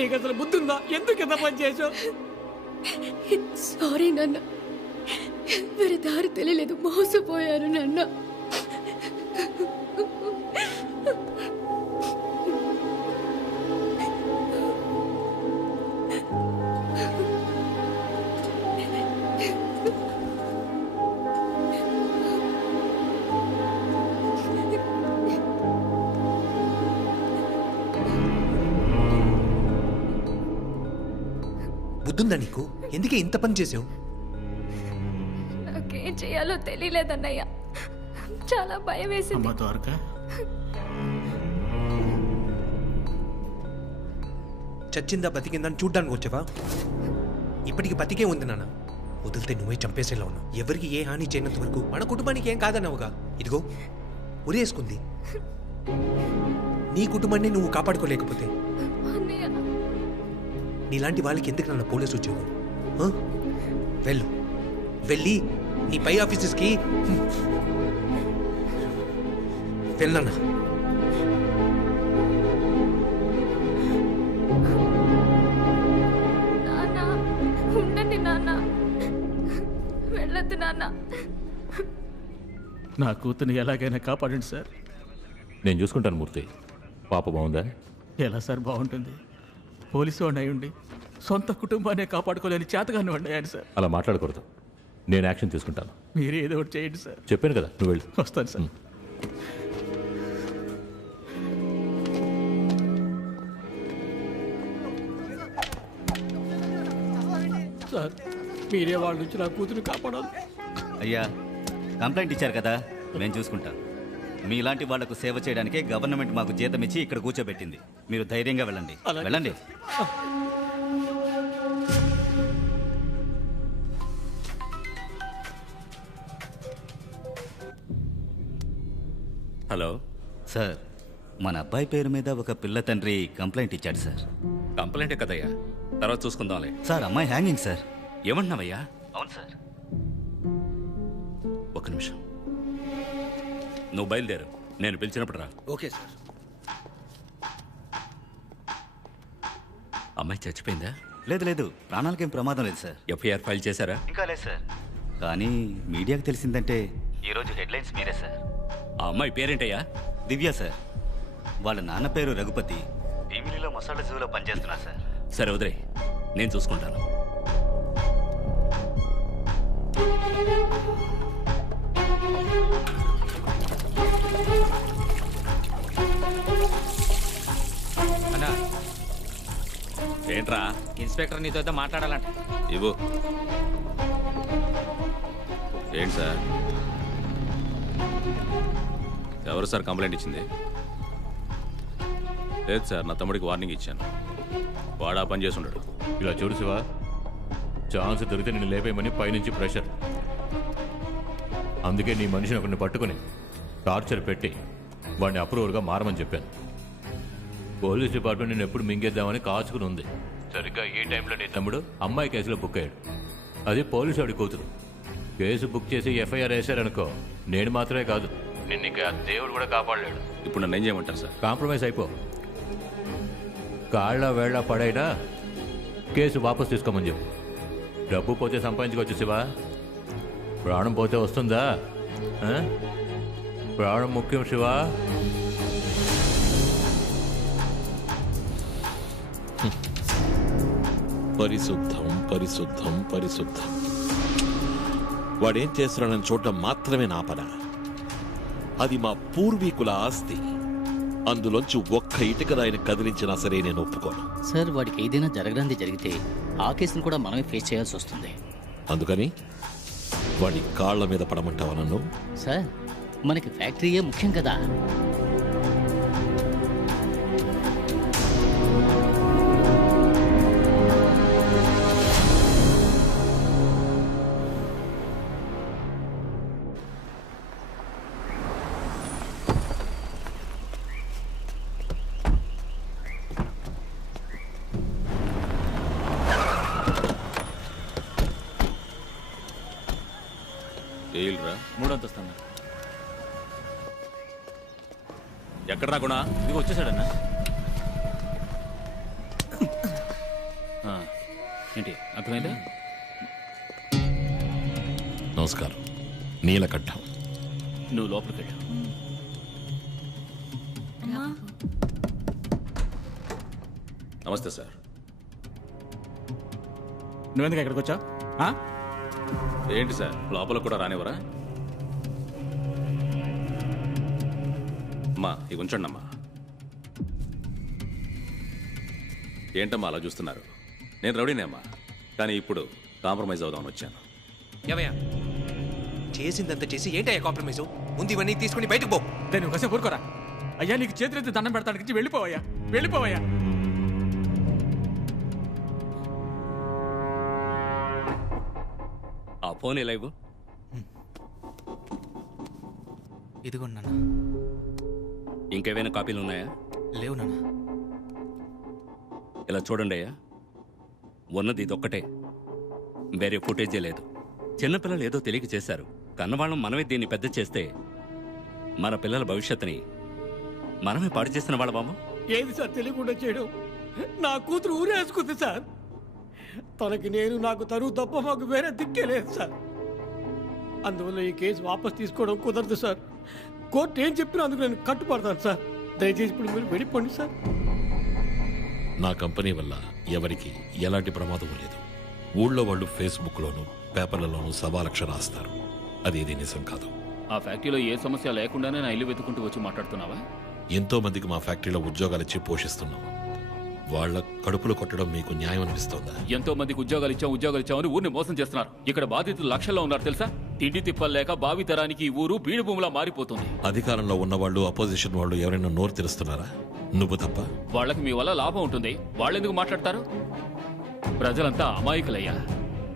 నీకు అసలు బుద్ధుందా? ఎందుకు ఇంత పని చేసావు? సారీ నాన్న, వేరే దారి తెలియలేదు, మోసపోయాను నాన్న. బుద్ధుందా నీకు? ఎందుకే ఇంత పని చేసావు? నాకేం చేయాలో తెలియలేదన్నయ్య, చాలా భయం వేసింది. చచ్చిందా బతికిందని చూడ్డానికి వచ్చావా? ఇప్పటికి బతికే ఉంది నాన్న. వదిలితే నువ్వే చంపేసేలా ఉన్నావు. ఎవరికి ఏ హాని చేయనంత వరకు మన కుటుంబానికి ఏం కాదన్నావుగా. ఇదిగో ఉరేసుకుంది. నీ కుటుంబాన్ని నువ్వు కాపాడుకోలేకపోతే నీలాంటి వాళ్ళకి ఎందుకు నన్ను పోలీసు ఉద్యోగం? వెళ్ళు, వెళ్ళి నీ పై ఆఫీసెస్కి వెళ్ళన్నా. ఉండండి నాన్న, వెళ్ళొద్దు నాన్న. నా కూతుర్ని ఎలాగైనా కాపాడండి సార్. నేను చూసుకుంటాను మూర్తి. పాప బాగుందా? ఎలా సార్ బాగుంటుంది? పోలీసు వాడిని అయి ఉండి సొంత కుటుంబాన్ని కాపాడుకోలేని చేతగాని వాడిని అయ్యాను సార్. అలా మాట్లాడకూడదు. నేను యాక్షన్ తీసుకుంటాను. మీరు ఏదో ఒకటి చేయండి సార్. చెప్పాను కదా, నువ్వు వెళ్ళు. వస్తాను సార్. సార్, మీరే వాళ్ళ నుంచి నా కూతురు కాపాడాలి. అయ్యా, కంప్లైంట్ ఇచ్చారు కదా, నేను చూసుకుంటాను. మీలాంటి వాళ్లకు సేవ చేయడానికే గవర్నమెంట్ మాకు జీతం ఇచ్చి ఇక్కడ కూర్చోబెట్టింది. మీరు ధైర్యంగా వెళ్ళండి, వెళ్ళండి. హలో సార్, మన అబ్బాయి పేరు మీద ఒక పిల్ల తండ్రి కంప్లైంట్ ఇచ్చాడు సార్. కంప్లైంటే కదయ్యా, తర్వాత చూసుకుందాంలే. సార్, అమ్మాయి హ్యాంగింగ్ సార్. ఏమంటున్నావయ్యా? అవును సార్. ఒక్క నిమిషం, నువ్వు బయలుదేరు, నేను పిలిచినప్పుడు రా. Okay sir. అమ్మాయి చచ్చిపోయిందా? లేదు లేదు, ప్రాణాలకేం ప్రమాదం లేదు సార్. ఎఫ్ఐఆర్ ఫైల్ చేశారా? ఇంకా లేదు సార్, కానీ మీడియాకి తెలిసిందంటే ఈరోజు హెడ్లైన్స్ మీరే సార్. ఆ అమ్మాయి పేరేంటయ్యా? దివ్య సార్. వాళ్ళ నాన్న పేరు రఘుపతి, భీమిలిలో మొసళ్ళ జూలో పనిచేస్తున్నా సార్. సరే వదిలే, నేను చూసుకుంటాను. అన్నా, ఏంట్రా? ఇన్స్పెక్టర్ నీతో మాట్లాడాలంట. ఇవ్వు. ఏంటి సార్? ఎవరు సార్ కంప్లైంట్ ఇచ్చింది? లేదు సార్, నా తమ్ముడికి వార్నింగ్ ఇచ్చాను, వాడు ఆ పని చేసి ఉంటాడు. ఇలా చూడు శివ, ఛాన్స్ దొరికితే నిన్ను లేపేయమని పైనుంచి ప్రెషర్. అందుకే నీ మనిషిని ఒకరిని పట్టుకుని టార్చర్ పెట్టి వాడిని అప్రూవర్గా మారమని చెప్పాను. పోలీస్ డిపార్ట్మెంట్ నేను ఎప్పుడు మింగేద్దామని కాచుకుని ఉంది. సరిగ్గా ఈ టైంలో నీ తమ్ముడు అమ్మాయి కేసులో బుక్ అయ్యాడు. అది పోలీసు వాడి కూతురు. కేసు బుక్ చేసి ఎఫ్ఐఆర్ వేశారనుకో, నేను మాత్రమే కాదు, నిన్ను ఇంకా దేవుడు కూడా కాపాడలేడు. ఇప్పుడు నన్ను ఏం చేయమంటారు సార్? కాంప్రమైజ్ అయిపో. కాళ్ళ వేళ్ళ పడైనా కేసు వాపస్ తీసుకోమని చెప్పు. డబ్బు పోతే సంపాదించుకోవచ్చు శివ, ప్రాణం పోతే వస్తుందా? ప్రాణం ముఖ్యం శివ. పరిశుద్ధం పరిశుద్ధం పరిశుద్ధం. వాడేం చేస్తున్నాడని చూడటం మాత్రమే నా పన. అది మా పూర్వీకుల ఆస్తి. అందులోంచి ఒక్క ఇటుక రాయిని కదిలించినా సరే నేను ఒప్పుకోను. సార్, వాడికి ఏదైనా జరగడానికి జరిగితే ఆ కేసును కూడా మనమే ఫేస్ చేయాల్సి వస్తుంది. అందుకని వాడి కాళ్ల మీద పడమంటావా నన్ను? సార్, మనకి ఫ్యాక్టరీయే ముఖ్యం కదా. ఏల్రా? 3వ అంతస్తు. ఎక్కడ రాకున్నా? ఇది వచ్చేసాడన్నా. ఏంటి అర్థమైందా? నమస్కారం. నీలకంఠం. నువ్వు లోపలికి వెళ్ళు. నమస్తే సార్. నువ్వెందుకు ఎక్కడికి వచ్చావు? ఏంటి సార్ లోపల కూడా రానివరా? అమ్మా ఇవి ఉంచండి అమ్మా. ఏంటమ్మా అలా చూస్తున్నారు? నేను రౌడీనే అమ్మా, కానీ ఇప్పుడు కాంప్రమైజ్ అవుదామని వచ్చాను. ఏవయ్యా చేసిందంతా చేసి ఏంటయ్యా కాంప్రమైజు? ముందు ఇవన్నీ తీసుకుని బయటకు పో. నేను ఒకసేపు ఊరుకోరా. అయ్యా నీకు చేతులెత్తి దండం పెడతానికి వెళ్ళిపోవయ్యా, వెళ్ళిపోవయ్యా. ఆ ఫోన్ ఎలా ఇవ్వు. ఇదిగో నాన్న. ఇంకేమైనా కాపీలు ఉన్నాయా? లేవు నాన్న. ఇలా చూడండి అయ్యా, ఉన్నది ఇదొక్కటే, వేరే ఫుటేజే లేదు. చిన్నపిల్లలు ఏదో తెలియక చేశారు. కన్నవాళ్ళం మనమే దీన్ని పెద్ద చేస్తే మన పిల్లల భవిష్యత్తుని మనమే పాడు చేసిన వాళ్ళమా? ఏది సార్ తెలియకుండా చేయడం? నా కూతురు ఊరేసుకుంది సార్. తనకి నేను, నాకు తను తప్ప మాకు వేరే దిక్కే లేదు సార్. అందువల్ల ఈ కేసు వాపస్ తీసుకోవడం కుదరదు సార్. కోర్టు ఏం చెప్పినా అందుకు నేను కట్టుపడతాను సార్. దయచేసి ఇప్పుడు మీరు వెళ్ళిపోండి సార్. నా కంపెనీ వల్ల ఎవరికి ఎలాంటి ప్రమాదం లేదు. ఊళ్ళో వాళ్ళు ఫేస్బుక్లోనూ పేపర్లలోనూ సవాలక్ష రాస్తారు. అదేది నిజం కాదు. ఆ ఫ్యాక్టరీలో ఏ సమస్య లేకుండానే నా ఇల్లు వెతుకుంటూ వచ్చి మాట్లాడుతున్నావా? ఎంతో మందికి మా ఫ్యాక్టరీలో ఉద్యోగాలు ఇచ్చి పోషిస్తున్నాం. వాళ్ళ కడుపులు కొట్టడం మీకు న్యాయం అనిపిస్తోందా? ఎంతో మందికి ఉద్యోగాలు ఇచ్చామని ఊరిని మోసం చేస్తున్నారు. ఇక్కడ బాధితులు లక్షల్లో ఉన్నారు తెలుసా? తిండి తిప్పలేక భావి తరానికి ఈ ఊరు బీడు భూమిలా మారిపోతుంది. అధికారంలో ఉన్నవాళ్ళు, అపోజిషన్ వాళ్ళు ఎవరైనా నోరు తెరుస్తున్నారా? నువ్వు తప్ప. వాళ్ళకి మీ వల్ల లాభం ఉంటుంది, వాళ్ళెందుకు మాట్లాడతారు? ప్రజలంతా అమాయకులయ్యా.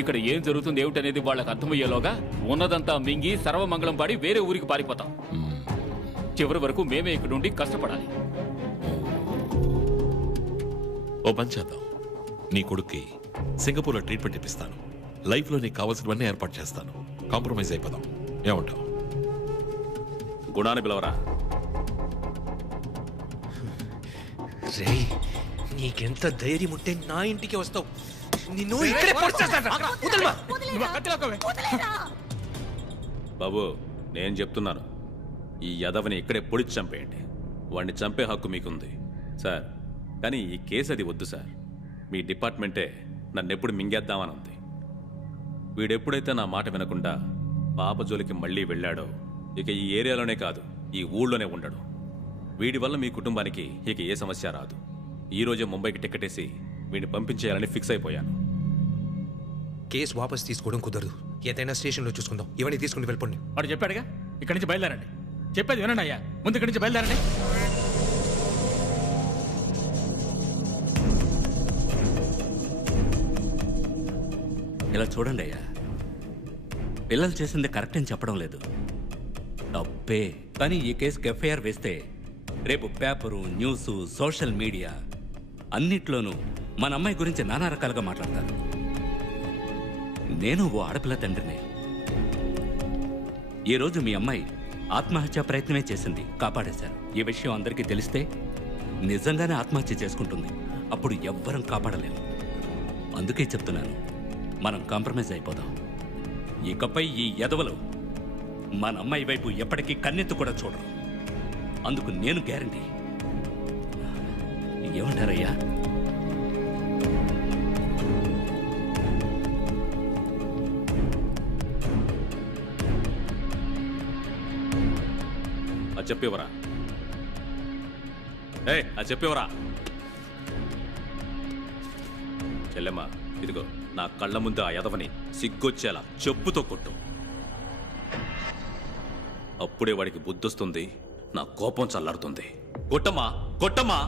ఇక్కడ ఏం జరుగుతుంది ఏమిటనేది వాళ్ళకి అర్థమయ్యేలోగా ఉన్నదంతా మింగి సర్వమంగళం పాడి వేరే ఊరికి పారిపోతాం. చివరి వరకు మేమే ఇక్కడుండి కష్టపడాలి. ఓ పని చేద్దాం. నీ కొడుక్కి సింగపూర్లో ట్రీట్మెంట్ ఇప్పిస్తాను. లైఫ్లో నీకు కావాల్సినవన్నీ ఏర్పాటు చేస్తాను. కాంప్రమైజ్ అయిపోదాం. ఏమంటావు? గుణాన్ని పిలవరా. రేయ్, నీకెంత ధైర్యం ఉంటే నా ఇంటికి వస్తావు? నిన్ను ఇక్కడే పొడిచేస్తాను. బాబు నేను చెప్తున్నాను, ఈ యదవని ఇక్కడే పొడిచి చంపేయండి. వాడిని చంపే హక్కు మీకుంది సార్. కానీ ఈ కేసు అది వద్దు సార్. మీ డిపార్ట్మెంటే నన్ను ఎప్పుడు మింగేద్దామని ఉంది. వీడెప్పుడైతే నా మాట వినకుండా పాప జోలికి మళ్ళీ వెళ్ళాడో ఇక ఈ ఏరియాలోనే కాదు, ఈ ఊళ్ళోనే ఉండడు. వీడి వల్ల మీ కుటుంబానికి ఇక ఏ సమస్య రాదు. ఈరోజే ముంబైకి టికెట్ వేసి వీడిని పంపించేయాలని ఫిక్స్ అయిపోయాను. కేసు వాపస్ తీసుకోవడం కుదరదు. ఏదైనా స్టేషన్లో చూసుకుందాం. ఇవన్నీ తీసుకుని వెళ్ళిపోండి. వాడు చెప్పాడుగా, ఇక్కడి నుంచి బయలుదేరండి. చెప్పేది వినండి అయ్యా, ముందు ఇక్కడి నుంచి బయలుదేరండి. ఇలా చూడండి అయ్యా, పిల్లలు చేసింది కరెక్ట్ అని చెప్పడం లేదు, తప్పే. కానీ ఈ కేసుకి ఎఫ్ఐఆర్ వేస్తే రేపు పేపరు, న్యూస్, సోషల్ మీడియా అన్నిట్లోనూ మన అమ్మాయి గురించి నానా రకాలుగా మాట్లాడతారు. నేను ఓ ఆడపిల్ల తండ్రిని. ఈరోజు మీ అమ్మాయి ఆత్మహత్యా ప్రయత్నమే చేసింది, కాపాడేశారు. ఈ విషయం అందరికీ తెలిస్తే నిజంగానే ఆత్మహత్య చేసుకుంటుంది. అప్పుడు ఎవ్వరం కాపాడలేము. అందుకే చెప్తున్నాను, మనం కాంప్రమైజ్ అయిపోదాం. ఇకపై ఈ ఎదవలు మన అమ్మాయి వైపు ఎప్పటికీ కన్నెత్తు కూడా చూడరు. అందుకు నేను గ్యారంటీ. ఏమంటారయ్యా? అది చెప్పేవరా? అది చెప్పేవరా? చెల్లెమ్మ, ఇదిగో నా కళ్ళ ముందు ఆ యదవని సిగ్గొచ్చేలా చెప్పుతో కొట్టు. అప్పుడే వాడికి బుద్ధొస్తుంది, నా కోపం చల్లారుతుంది. కొట్టమ్మా, కొట్టమ్మా.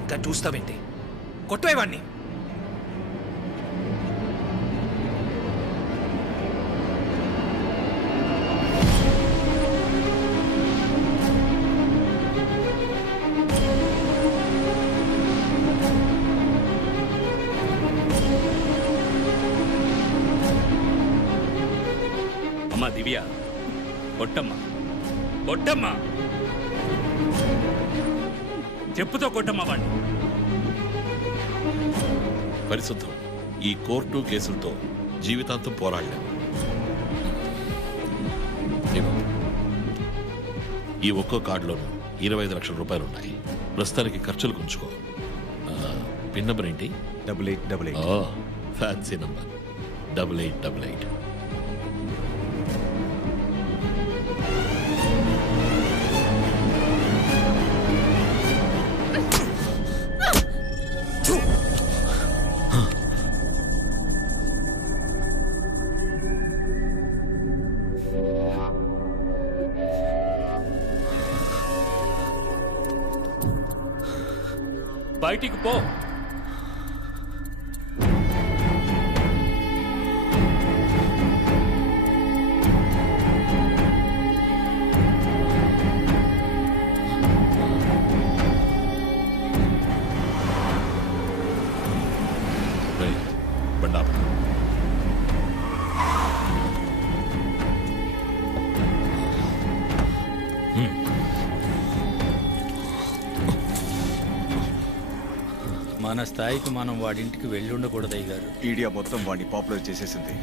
ఇంకా చూస్తావేంటి? కొట్టేవాడిని. అమ్మా దివ్య, కొట్టమ్మా, కొట్టమ్మా. చెప్పుతో కొట్టమ్మా వాడిని. పరిశుద్ధం, ఈ కోర్టు కేసులతో జీవితాంతం పోరాడలేము. ఈ ఒక్కో కార్డులోనూ 25 లక్షల రూపాయలు ఉన్నాయి. ప్రస్తుతానికి ఖర్చులకు ఉంచుకో. పిన్ నంబర్ ఏంటి? 8888. Fancy number 8888. బయటికి పో. బండా మన స్థాయికి మనం వాడింటికి వెళ్ళి ఉండకూడదు అయ్యగారు. మీడియా మొత్తం వాడిని పాపులర్ చేసేసింది.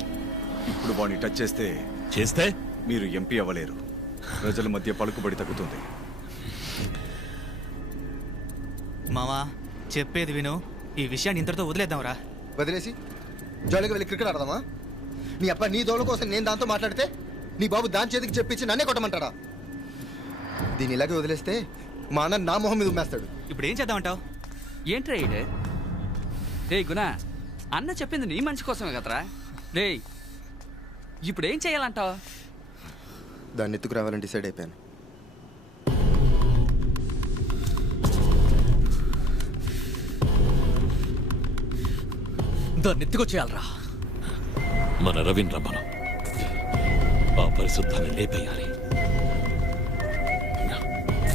ఇప్పుడు వాడిని టచ్ చేస్తే మీరు ఎంపీ అవ్వలేరు. ప్రజల మధ్య పలుకుబడి తగ్గుతుంది. మామా చెప్పేది విను, ఈ విషయాన్ని ఇంతటితో వదిలేద్దాంరా. వదిలేసి జాలీగా వెళ్ళి క్రికెట్ ఆడదామా? నీ అప్ప నీ దోళ్ళ కోసం నేను దాంతో మాట్లాడితే నీ బాబు దాని చేతికి చెప్పించి నన్నే కొట్టమంటాడా? దీన్ని ఇలాగే వదిలేస్తే మా అన్న నా మొహం మీద ఉమ్మేస్తాడు. ఇప్పుడు ఏం చేద్దామంటావు? ఏంట్రా ఈడు? రే గుణ, అన్న చెప్పింది నీ మంచి కోసమే కదరా. రే ఇప్పుడు ఏం చేయాలంటావు? దాన్ని ఎత్తుకు రావాలని డిసైడ్ అయిపోయాను. దాన్ని ఎత్తుకొచ్చేయాలరా. మన రవీంద్ర మనం ఆ పరిశుద్ధాన్ని లేపేయాలి.